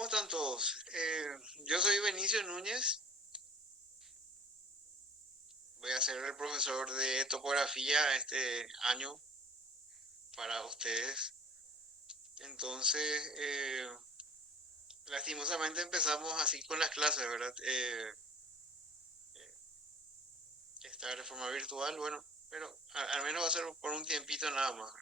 ¿Cómo están todos? Yo soy Benicio Núñez, voy a ser el profesor de topografía este año para ustedes. Entonces, lastimosamente empezamos así con las clases, ¿verdad? Esta de forma virtual, bueno, pero al menos va a ser por un tiempito nada más.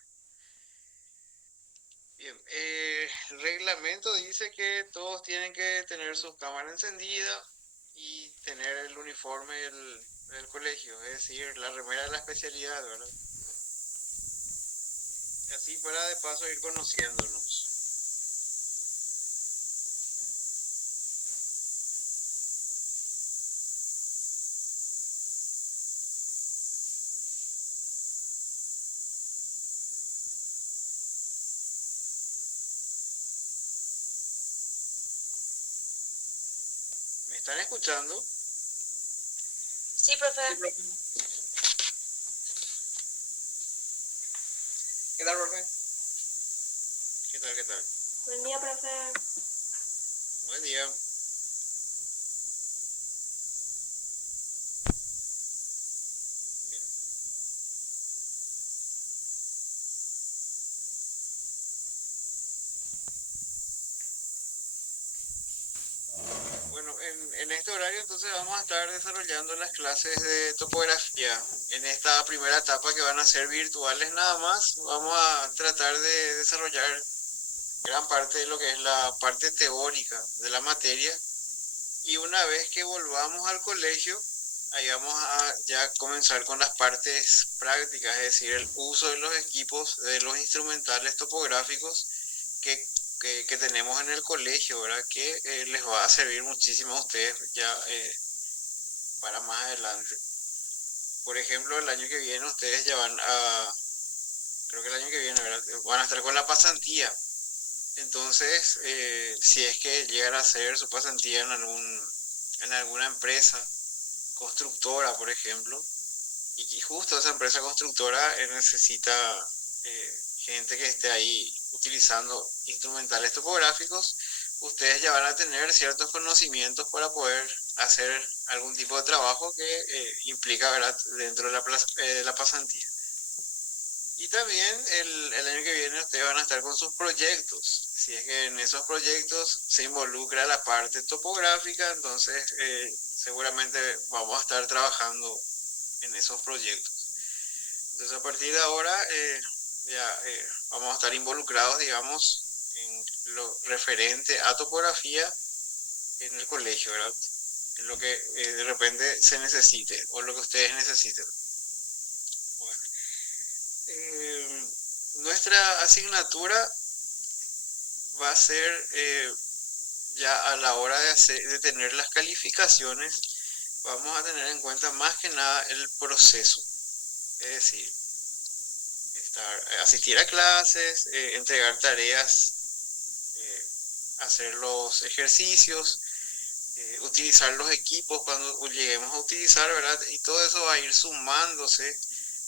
Bien, el reglamento dice que todos tienen que tener sus cámaras encendidas y tener el uniforme del colegio, es decir, la remera de la especialidad, ¿verdad? Así para de paso ir conociéndonos. ¿Me están escuchando? Sí, profe. Sí, profe. ¿Qué tal, profe? ¿Qué tal, qué tal? Buen día, profe. Buen día. Bien. Bueno, en este horario entonces vamos a estar desarrollando las clases de topografía. En esta primera etapa que van a ser virtuales nada más, vamos a tratar de desarrollar gran parte de lo que es la parte teórica de la materia. Y una vez que volvamos al colegio, ahí vamos a ya comenzar con las partes prácticas, es decir, el uso de los equipos, de los instrumentales topográficos que, que tenemos en el colegio, ¿verdad? Que les va a servir muchísimo a ustedes ya para más adelante. Por ejemplo, el año que viene ustedes ya van a, creo que el año que viene, ¿verdad? Van a estar con la pasantía. Entonces, si es que llegan a hacer su pasantía en alguna empresa constructora, por ejemplo, y justo esa empresa constructora necesita gente que esté ahí utilizando instrumentales topográficos, ustedes ya van a tener ciertos conocimientos para poder hacer algún tipo de trabajo que implica, ¿verdad?, dentro de la pasantía. Y también el año que viene ustedes van a estar con sus proyectos. Si es que en esos proyectos se involucra la parte topográfica, entonces seguramente vamos a estar trabajando en esos proyectos. Entonces a partir de ahora ya vamos a estar involucrados, digamos, en lo referente a topografía en el colegio, ¿verdad? En lo que de repente se necesite o lo que ustedes necesiten. Bueno, nuestra asignatura va a ser ya a la hora de tener las calificaciones, vamos a tener en cuenta más que nada el proceso. Es decir, asistir a clases, entregar tareas, eh, hacer los ejercicios, utilizar los equipos cuando lleguemos a utilizar, ¿verdad? Y todo eso va a ir sumándose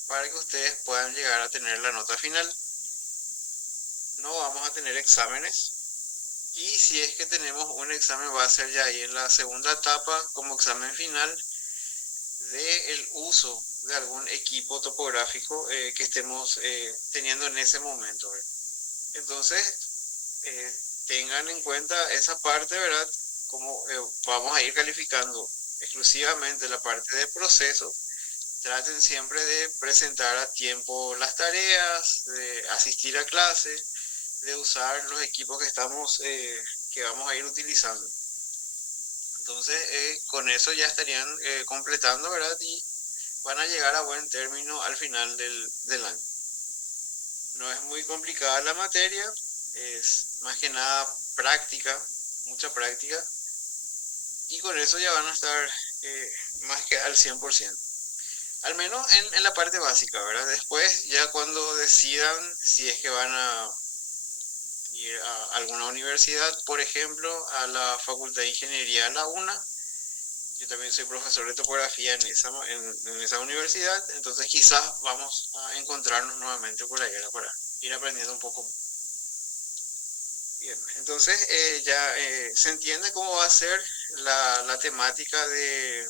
para que ustedes puedan llegar a tener la nota final. No vamos a tener exámenes, y si es que tenemos un examen va a ser ya ahí en la segunda etapa como examen final del uso de algún equipo topográfico que estemos teniendo en ese momento, ¿verdad? Entonces, tengan en cuenta esa parte, ¿verdad? Como vamos a ir calificando exclusivamente la parte de proceso, traten siempre de presentar a tiempo las tareas, de asistir a clase, de usar los equipos que vamos a ir utilizando. Entonces, con eso ya estarían completando, ¿verdad? Y van a llegar a buen término al final del año. No es muy complicada la materia, es más que nada práctica, mucha práctica, y con eso ya van a estar más que al 100%. Al menos en la parte básica, ¿verdad? Después, ya cuando decidan si es que van a ir a alguna universidad, por ejemplo, a la Facultad de Ingeniería, a la UNA, yo también soy profesor de topografía en esa universidad, entonces quizás vamos a encontrarnos nuevamente por ahí para ir aprendiendo un poco. Bien, entonces ya se entiende cómo va a ser la temática de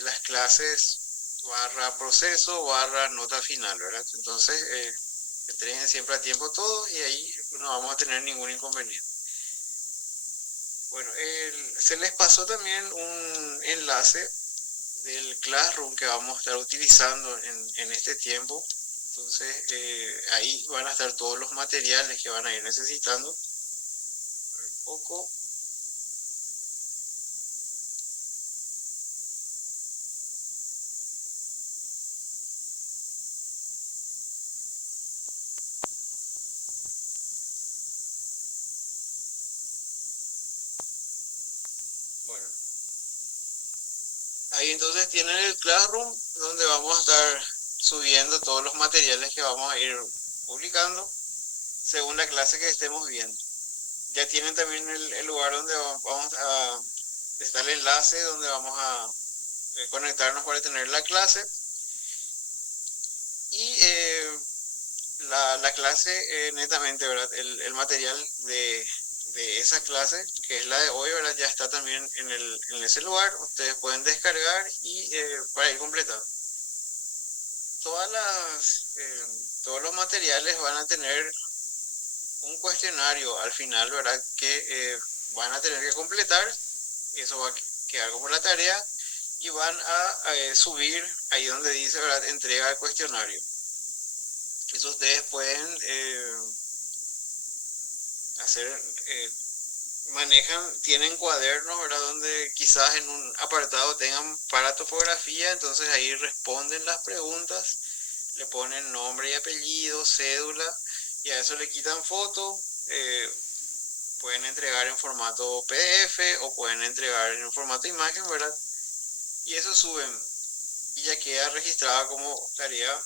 las clases barra proceso barra nota final, ¿verdad? Entonces, entreguen siempre a tiempo todo y ahí no vamos a tener ningún inconveniente. Bueno, se les pasó también un enlace del Classroom que vamos a estar utilizando en este tiempo. Entonces, ahí van a estar todos los materiales que van a ir necesitando. Un poco. Bueno, ahí entonces tienen el Classroom donde vamos a estar subiendo todos los materiales que vamos a ir publicando según la clase que estemos viendo. Ya tienen también el lugar donde vamos a está el enlace donde vamos a conectarnos para tener la clase y la clase netamente, ¿verdad? El material de esa clase, que es la de hoy, ¿verdad? Ya está también en ese lugar. Ustedes pueden descargar y para ir completando. Todos los materiales van a tener un cuestionario al final, ¿verdad? Que van a tener que completar. Eso va a quedar como la tarea y van a subir ahí donde dice, ¿verdad? Entrega el cuestionario. Eso ustedes pueden hacer, tienen cuadernos, ¿verdad? Donde quizás en un apartado tengan para topografía, entonces ahí responden las preguntas, le ponen nombre y apellido, cédula, y a eso le quitan foto, pueden entregar en formato PDF o pueden entregar en formato imagen, ¿verdad? Y eso suben y ya queda registrada como tarea.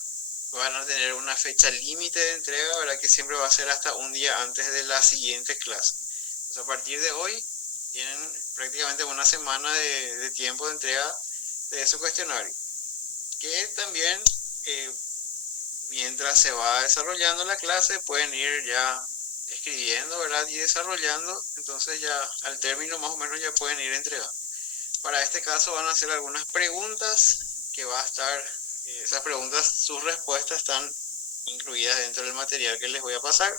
Van a tener una fecha límite de entrega, ¿verdad? Que siempre va a ser hasta un día antes de la siguiente clase. Entonces, a partir de hoy tienen prácticamente una semana de tiempo de entrega de ese cuestionario. Que también, mientras se va desarrollando la clase, pueden ir ya escribiendo, ¿verdad? Y desarrollando. Entonces ya al término más o menos ya pueden ir entregando. Para este caso van a hacer algunas preguntas que va a estar, esas preguntas, sus respuestas están incluidas dentro del material que les voy a pasar.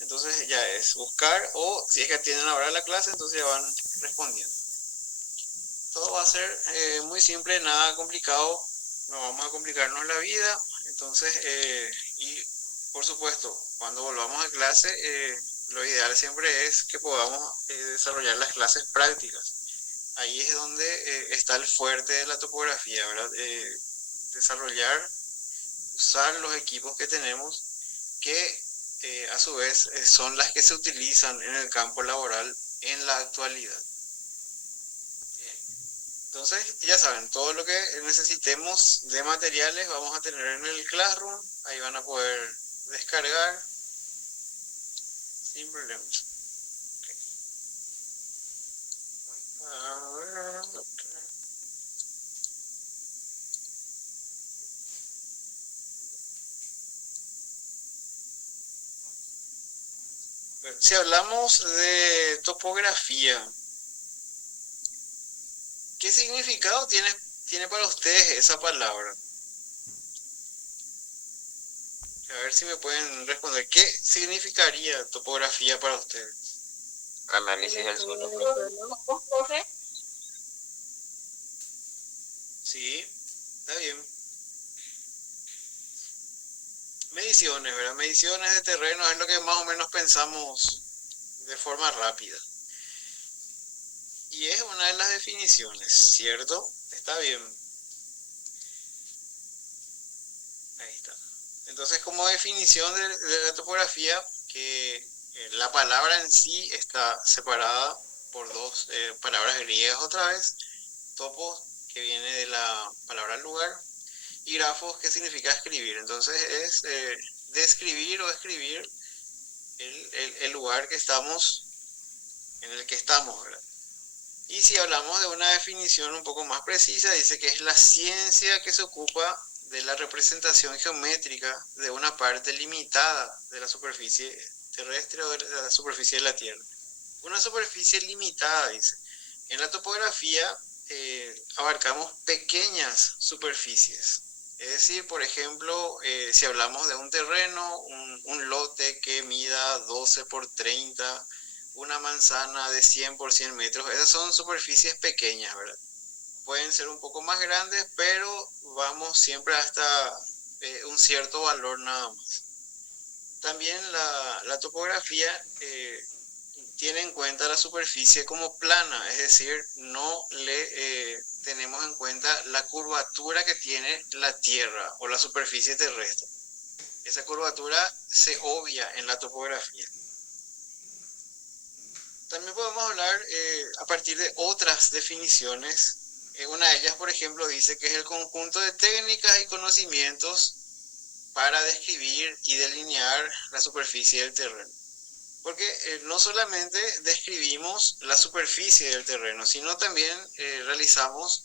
Entonces ya es buscar o si es que atienden ahora la clase, entonces ya van respondiendo. Todo va a ser muy simple, nada complicado, no vamos a complicarnos la vida. Entonces, y por supuesto, cuando volvamos a clase, lo ideal siempre es que podamos desarrollar las clases prácticas. Ahí es donde está el fuerte de la topografía, ¿verdad? Desarrollar, usar los equipos que tenemos, que a su vez son las que se utilizan en el campo laboral en la actualidad. Bien. Entonces, ya saben, todo lo que necesitemos de materiales vamos a tener en el Classroom, ahí van a poder descargar sin problemas. Okay. Si hablamos de topografía, ¿qué significado tiene para ustedes esa palabra? A ver si me pueden responder. ¿Qué significaría topografía para ustedes? Análisis del suelo. Sí, está bien. Mediciones, ¿verdad? Mediciones de terreno es lo que más o menos pensamos de forma rápida. Y es una de las definiciones, ¿cierto? Está bien. Ahí está. Entonces, como definición de la topografía, que la palabra en sí está separada por dos palabras griegas otra vez. Topos, que viene de la palabra lugar, y grafos, que significa escribir. Entonces es describir o escribir el lugar que estamos, en el que estamos, ¿verdad? Y si hablamos de una definición un poco más precisa, dice que es la ciencia que se ocupa de la representación geométrica de una parte limitada de la superficie terrestre o de la superficie de la Tierra. Una superficie limitada, dice. En la topografía abarcamos pequeñas superficies. Es decir, por ejemplo, si hablamos de un terreno, un lote que mida 12 por 30, una manzana de 100 por 100 metros, esas son superficies pequeñas, ¿verdad? Pueden ser un poco más grandes, pero vamos siempre hasta un cierto valor nada más. También la topografía tiene en cuenta la superficie como plana, es decir, no le tenemos en cuenta la curvatura que tiene la Tierra o la superficie terrestre. Esa curvatura se obvia en la topografía. También podemos hablar a partir de otras definiciones. Una de ellas, por ejemplo, dice que es el conjunto de técnicas y conocimientos para describir y delinear la superficie del terreno. Porque no solamente describimos la superficie del terreno, sino también realizamos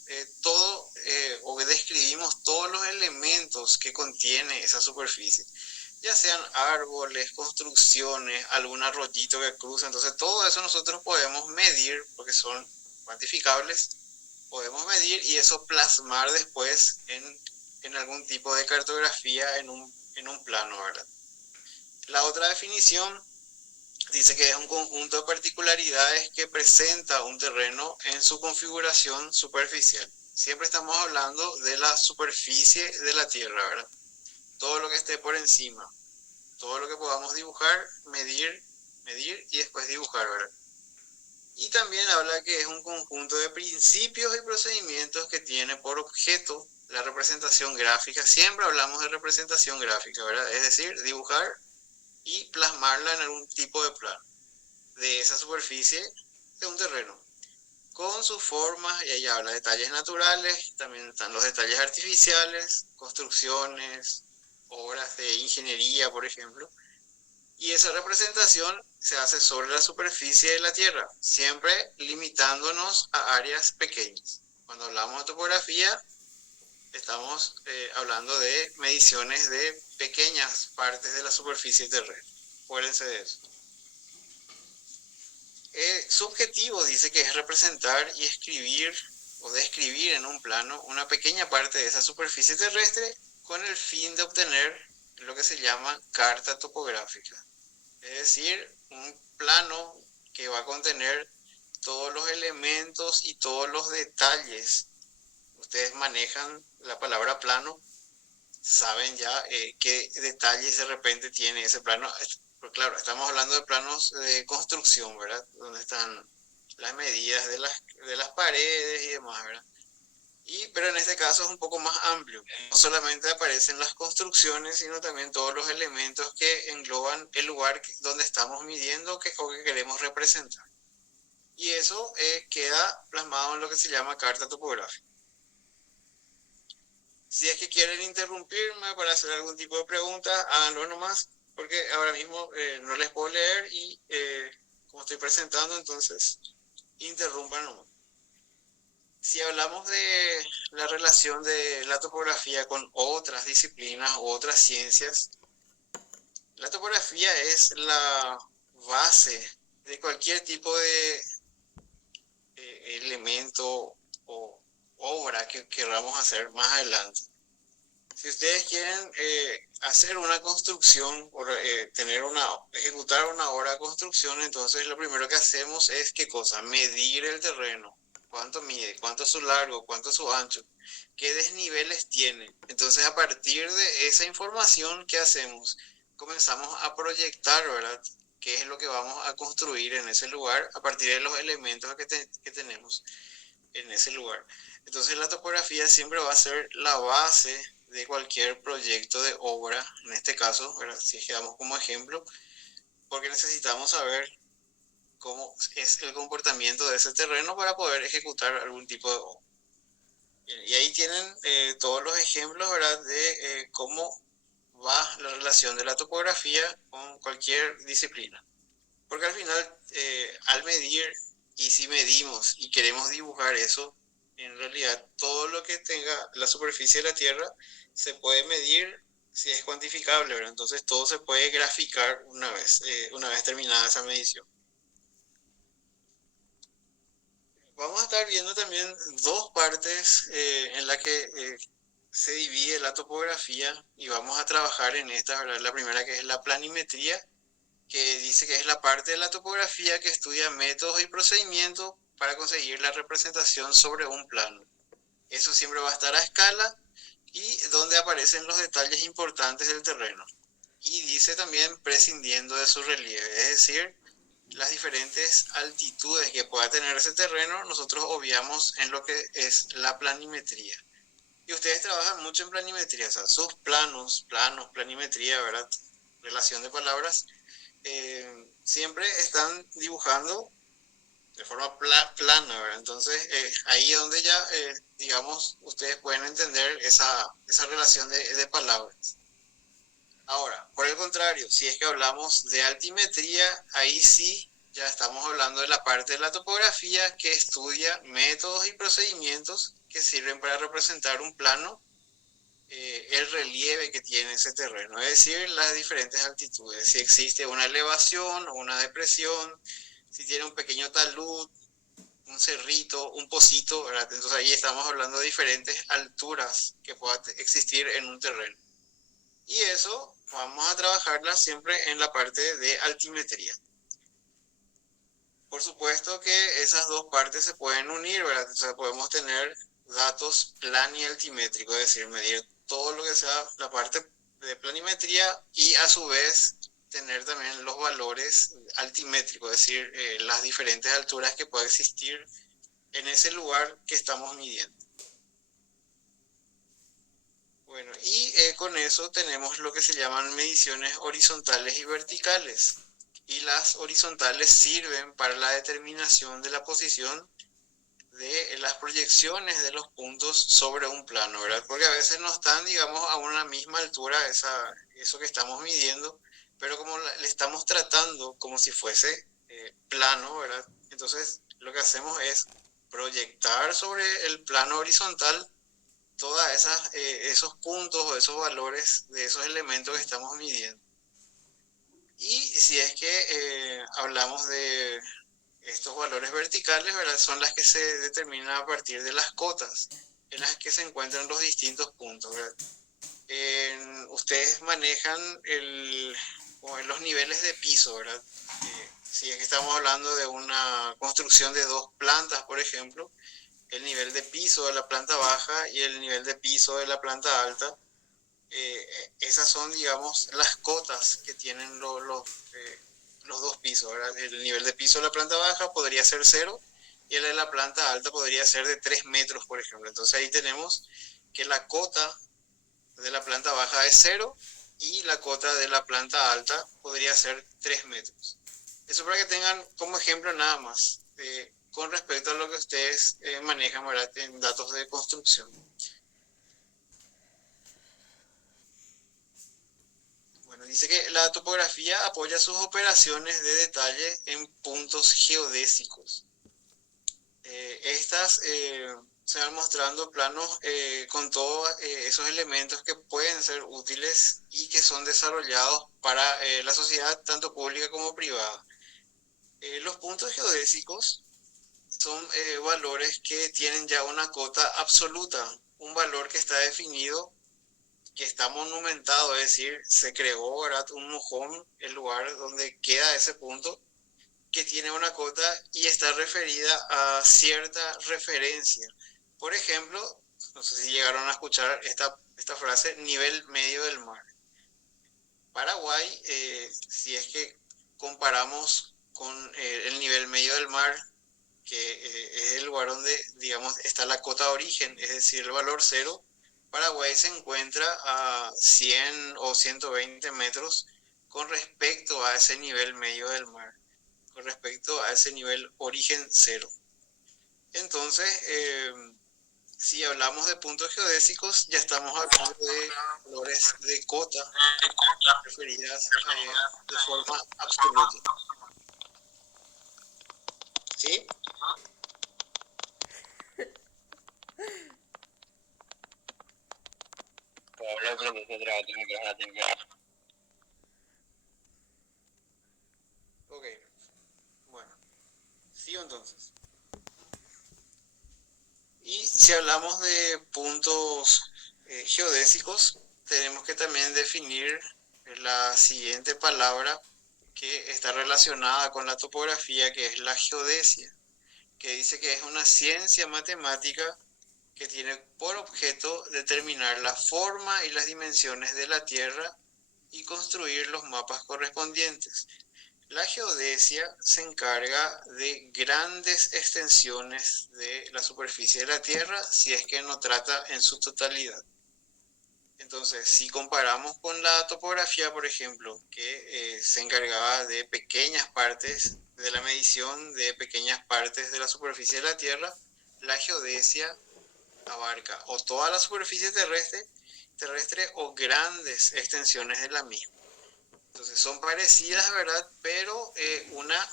o describimos todos los elementos que contiene esa superficie, ya sean árboles, construcciones, algún arroyito que cruza. Entonces todo eso nosotros podemos medir, porque son cuantificables, podemos medir y eso plasmar después en algún tipo de cartografía en un plano, ¿verdad? La otra definición dice que es un conjunto de particularidades que presenta un terreno en su configuración superficial. Siempre estamos hablando de la superficie de la Tierra, ¿verdad? Todo lo que esté por encima, todo lo que podamos dibujar, medir y después dibujar, ¿verdad? Y también habla que es un conjunto de principios y procedimientos que tiene por objeto la representación gráfica. Siempre hablamos de representación gráfica, ¿verdad? Es decir, dibujar y plasmarla en algún tipo de plano de esa superficie de un terreno, con sus formas, y ahí habla de detalles naturales, también están los detalles artificiales, construcciones, obras de ingeniería, por ejemplo, y esa representación se hace sobre la superficie de la Tierra, siempre limitándonos a áreas pequeñas. Cuando hablamos de topografía, estamos hablando de mediciones de pequeñas partes de la superficie terrestre. Acuérdense de eso. Su objetivo dice que es representar y escribir o describir en un plano una pequeña parte de esa superficie terrestre con el fin de obtener lo que se llama carta topográfica. Es decir, un plano que va a contener todos los elementos y todos los detalles. Ustedes manejan la palabra plano, saben ya qué detalles de repente tiene ese plano. Pues claro, estamos hablando de planos de construcción, ¿verdad? Donde están las medidas de las paredes y demás, ¿verdad? Pero en este caso es un poco más amplio. No solamente aparecen las construcciones, sino también todos los elementos que engloban el lugar donde estamos midiendo o que queremos representar. Y eso queda plasmado en lo que se llama carta topográfica. Si es que quieren interrumpirme para hacer algún tipo de pregunta, háganlo nomás, porque ahora mismo no les puedo leer y como estoy presentando, entonces interrumpan nomás. Si hablamos de la relación de la topografía con otras disciplinas u otras ciencias, la topografía es la base de cualquier tipo de elemento o obra que queramos hacer más adelante. Si ustedes quieren hacer una construcción o ejecutar una obra de construcción, entonces lo primero que hacemos es ¿qué cosa? Medir el terreno. ¿Cuánto mide? ¿Cuánto es su largo? ¿Cuánto es su ancho? ¿Qué desniveles tiene? Entonces a partir de esa información, ¿qué hacemos? Comenzamos a proyectar, ¿verdad? ¿Qué es lo que vamos a construir en ese lugar a partir de los elementos que tenemos en ese lugar? Entonces la topografía siempre va a ser la base de cualquier proyecto de obra, en este caso, ¿verdad? Si quedamos como ejemplo, porque necesitamos saber cómo es el comportamiento de ese terreno para poder ejecutar algún tipo de obra. Y ahí tienen todos los ejemplos, ¿verdad? De cómo va la relación de la topografía con cualquier disciplina. Porque al final, al medir, y si medimos y queremos dibujar eso, en realidad todo lo que tenga la superficie de la Tierra se puede medir, si es cuantificable, ¿verdad? Entonces todo se puede graficar una vez terminada esa medición. Vamos a estar viendo también dos partes en las que se divide la topografía y vamos a trabajar en esta, ¿verdad? La primera, que es la planimetría, que dice que es la parte de la topografía que estudia métodos y procedimientos para conseguir la representación sobre un plano. Eso siempre va a estar a escala y donde aparecen los detalles importantes del terreno. Y dice también prescindiendo de su relieve, es decir, las diferentes altitudes que pueda tener ese terreno, nosotros obviamos en lo que es la planimetría. Y ustedes trabajan mucho en planimetría, o sea, sus planos, planimetría, ¿verdad? Relación de palabras, siempre están dibujando de forma plana, ¿verdad? Entonces, ahí es donde ya, digamos, ustedes pueden entender esa relación de palabras. Ahora, por el contrario, si es que hablamos de altimetría, ahí sí ya estamos hablando de la parte de la topografía que estudia métodos y procedimientos que sirven para representar un plano, el relieve que tiene ese terreno, es decir, las diferentes altitudes, si existe una elevación o una depresión, si tiene un pequeño talud, un cerrito, un pocito, ¿verdad? Entonces ahí estamos hablando de diferentes alturas que pueda existir en un terreno. Y eso vamos a trabajarla siempre en la parte de altimetría. Por supuesto que esas dos partes se pueden unir, ¿verdad? O sea, podemos tener datos plan y altimétricos, es decir, medir todo lo que sea la parte de planimetría y a su vez tener también los valores altimétricos, es decir, las diferentes alturas que puede existir en ese lugar que estamos midiendo. Bueno, y con eso tenemos lo que se llaman mediciones horizontales y verticales. Y las horizontales sirven para la determinación de la posición de las proyecciones de los puntos sobre un plano, ¿verdad? Porque a veces no están, digamos, a una misma altura eso que estamos midiendo, pero como le estamos tratando como si fuese plano, ¿verdad? Entonces lo que hacemos es proyectar sobre el plano horizontal todos esos puntos o esos valores de esos elementos que estamos midiendo. Y si es que hablamos de estos valores verticales, ¿verdad? Son las que se determinan a partir de las cotas en las que se encuentran los distintos puntos, ¿verdad? Ustedes manejan los niveles de piso, ¿verdad? Si es que estamos hablando de una construcción de 2 plantas, por ejemplo, el nivel de piso de la planta baja y el nivel de piso de la planta alta, esas son, digamos, las cotas que tienen los dos pisos, ¿verdad? El nivel de piso de la planta baja podría ser 0 y el de la planta alta podría ser de 3 metros, por ejemplo. Entonces ahí tenemos que la cota de la planta baja es 0 y la cota de la planta alta podría ser 3 metros. Eso para que tengan como ejemplo nada más, con respecto a lo que ustedes manejan, ¿verdad? En datos de construcción. Bueno, dice que la topografía apoya sus operaciones de detalle en puntos geodésicos. Estas se van mostrando planos con todos esos elementos que pueden ser útiles y que son desarrollados para la sociedad, tanto pública como privada. Los puntos geodésicos son valores que tienen ya una cota absoluta, un valor que está definido, que está monumentado, es decir, se creó, ¿verdad? Un mojón, el lugar donde queda ese punto, que tiene una cota y está referida a cierta referencia. Por ejemplo, no sé si llegaron a escuchar esta frase, nivel medio del mar. Paraguay, si es que comparamos con el nivel medio del mar, que es el lugar donde, digamos, está la cota de origen, es decir, el valor 0, Paraguay se encuentra a 100 o 120 metros con respecto a ese nivel medio del mar, con respecto a ese nivel origen 0. Entonces, si hablamos de puntos geodésicos, ya estamos hablando de valores de cota referidas de forma absoluta. ¿Sí? Habla, Ok, bueno, sigo entonces. Y si hablamos de puntos geodésicos, tenemos que también definir la siguiente palabra que está relacionada con la topografía, que es la geodesia, que dice que es una ciencia matemática que tiene por objeto determinar la forma y las dimensiones de la Tierra y construir los mapas correspondientes. La geodesia se encarga de grandes extensiones de la superficie de la Tierra, si es que no trata en su totalidad. Entonces, si comparamos con la topografía, por ejemplo, que se encargaba de pequeñas partes, de la medición de pequeñas partes de la superficie de la Tierra, la geodesia abarca o toda la superficie terrestre o grandes extensiones de la misma. Entonces son parecidas, ¿verdad? Pero una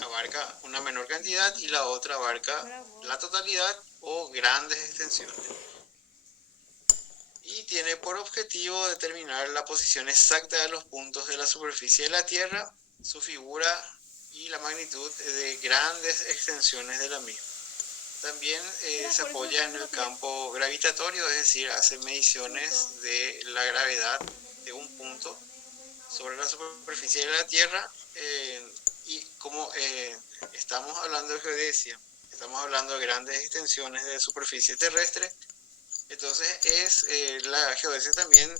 abarca una menor cantidad y la otra abarca la totalidad o grandes extensiones. Y tiene por objetivo determinar la posición exacta de los puntos de la superficie de la Tierra, su figura y la magnitud de grandes extensiones de la misma. También se apoya en el campo gravitatorio, es decir, hace mediciones de la gravedad de un punto sobre la superficie de la Tierra. Y como estamos hablando de geodesia, estamos hablando de grandes extensiones de superficie terrestre, entonces la geodesia también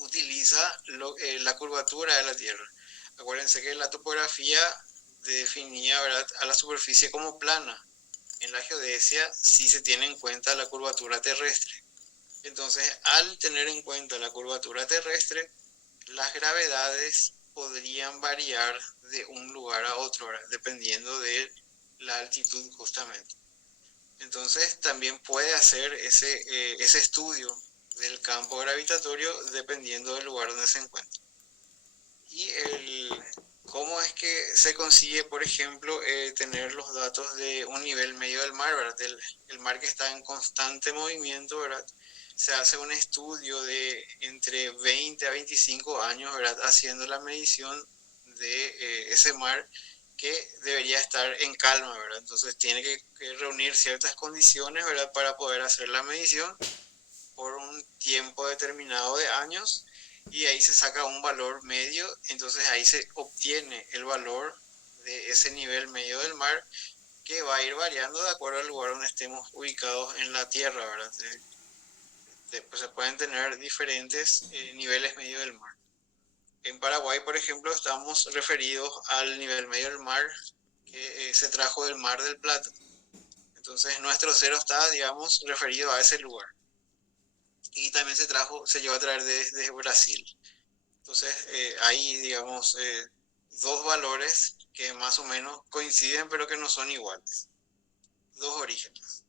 utiliza la curvatura de la Tierra. Acuérdense que la topografía definía, ¿verdad?, a la superficie como plana. En la geodesia sí se tiene en cuenta la curvatura terrestre. Entonces, al tener en cuenta la curvatura terrestre, las gravedades podrían variar de un lugar a otro, ¿verdad?, dependiendo de la altitud justamente. Entonces, también puede hacer ese estudio del campo gravitatorio dependiendo del lugar donde se encuentra. Y cómo es que se consigue, por ejemplo, tener los datos de un nivel medio del mar, ¿verdad? El mar que está en constante movimiento, ¿verdad? Se hace un estudio de entre 20 a 25 años, ¿verdad?, haciendo la medición de ese mar que debería estar en calma, ¿verdad? Entonces tiene que reunir ciertas condiciones, ¿verdad?, para poder hacer la medición por un tiempo determinado de años, y ahí se saca un valor medio. Entonces ahí se obtiene el valor de ese nivel medio del mar, que va a ir variando de acuerdo al lugar donde estemos ubicados en la Tierra, ¿verdad? Pues se pueden tener diferentes niveles medio del mar. En Paraguay, por ejemplo, estamos referidos al nivel medio del mar que se trajo del Mar del Plata. Entonces nuestro cero está, digamos, referido a ese lugar. Y también se llegó a traer desde Brasil. Entonces hay, digamos, dos valores que más o menos coinciden, pero que no son iguales. Dos orígenes.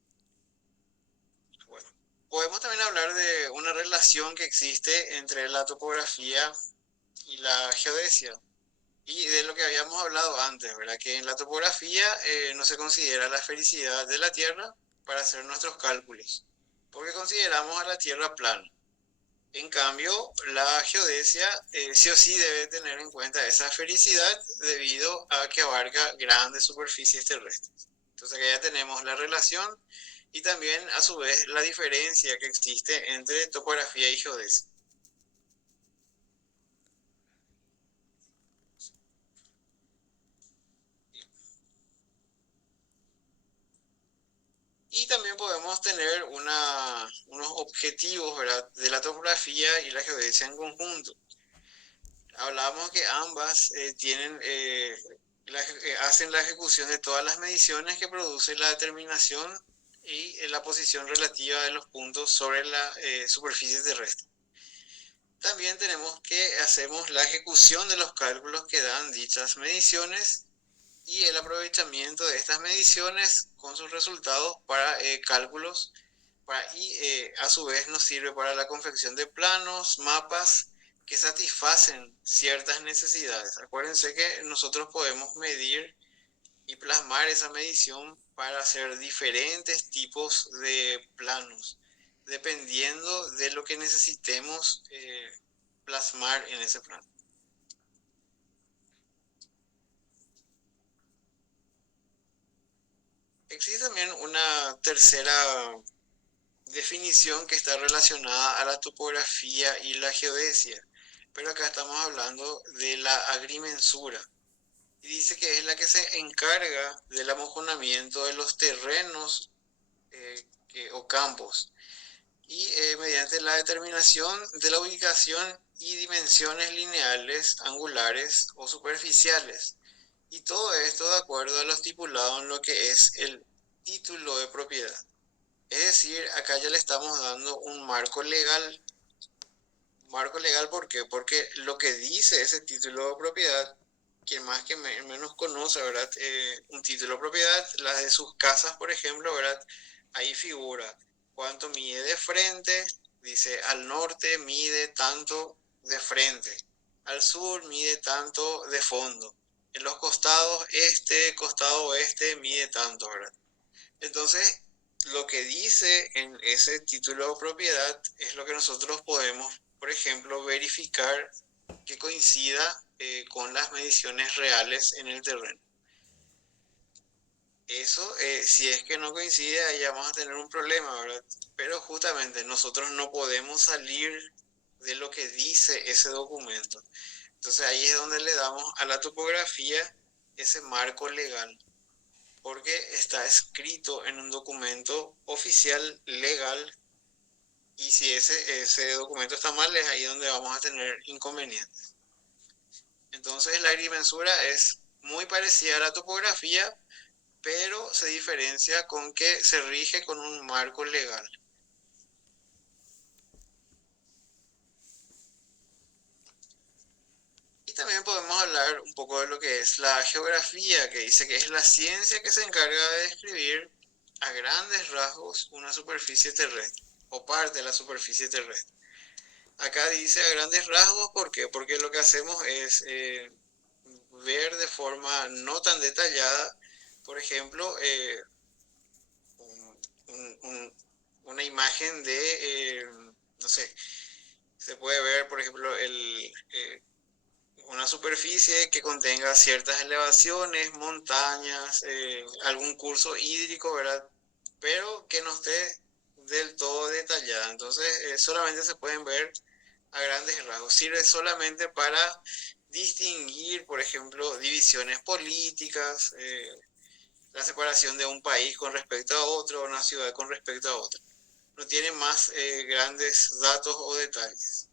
Bueno, podemos también hablar de una relación que existe entre la topografía y la geodesia. Y de lo que habíamos hablado antes, ¿verdad? Que en la topografía no se considera la esfericidad de la Tierra para hacer nuestros cálculos, porque consideramos a la Tierra plana. En cambio, la geodesia sí o sí debe tener en cuenta esa esfericidad debido a que abarca grandes superficies terrestres. Entonces acá ya tenemos la relación y también a su vez la diferencia que existe entre topografía y geodesia. Y también podemos tener unos objetivos, ¿verdad?, de la topografía y la geodesia en conjunto. Hablamos que ambas hacen la ejecución de todas las mediciones que produce la determinación y la posición relativa de los puntos sobre la superficie terrestre. También tenemos que hacemos la ejecución de los cálculos que dan dichas mediciones y el aprovechamiento de estas mediciones con sus resultados para cálculos, y a su vez nos sirve para la confección de planos, mapas que satisfacen ciertas necesidades. Acuérdense que nosotros podemos medir y plasmar esa medición para hacer diferentes tipos de planos, dependiendo de lo que necesitemos plasmar en ese plano. Existe también una tercera definición que está relacionada a la topografía y la geodesia, pero acá estamos hablando de la agrimensura. Y dice que es la que se encarga del amojonamiento de los terrenos o campos y mediante la determinación de la ubicación y dimensiones lineales, angulares o superficiales. Y todo esto de acuerdo a lo estipulado en lo que es el título de propiedad. Es decir, acá ya le estamos dando un marco legal. ¿Marco legal por qué? Porque lo que dice ese título de propiedad, quien más que menos conoce, ¿verdad? Un título de propiedad, las de sus casas, por ejemplo, ¿verdad? Ahí figura cuánto mide de frente, dice al norte mide tanto de frente, al sur mide tanto de fondo, en los costados costado oeste mide tanto, ¿verdad? Entonces, lo que dice en ese título de propiedad es lo que nosotros podemos, por ejemplo, verificar que coincida con las mediciones reales en el terreno. Eso, si es que no coincide, ahí vamos a tener un problema, ¿verdad? Pero justamente nosotros no podemos salir de lo que dice ese documento. Entonces ahí es donde le damos a la topografía ese marco legal, porque está escrito en un documento oficial legal, y si ese documento está mal es ahí donde vamos a tener inconvenientes. Entonces la agrimensura es muy parecida a la topografía, pero se diferencia con que se rige con un marco legal. Y también podemos hablar un poco de lo que es la geografía, que dice que es la ciencia que se encarga de describir a grandes rasgos una superficie terrestre o parte de la superficie terrestre. Acá dice a grandes rasgos, ¿por qué? Porque lo que hacemos es ver de forma no tan detallada, por ejemplo, una imagen de, no sé, se puede ver, por ejemplo, una superficie que contenga ciertas elevaciones, montañas, algún curso hídrico, ¿verdad? Pero que no esté del todo detallada. Entonces, solamente se pueden ver a grandes rasgos. Sirve solamente para distinguir, por ejemplo, divisiones políticas, la separación de un país con respecto a otro, una ciudad con respecto a otra. No tiene más grandes datos o detalles.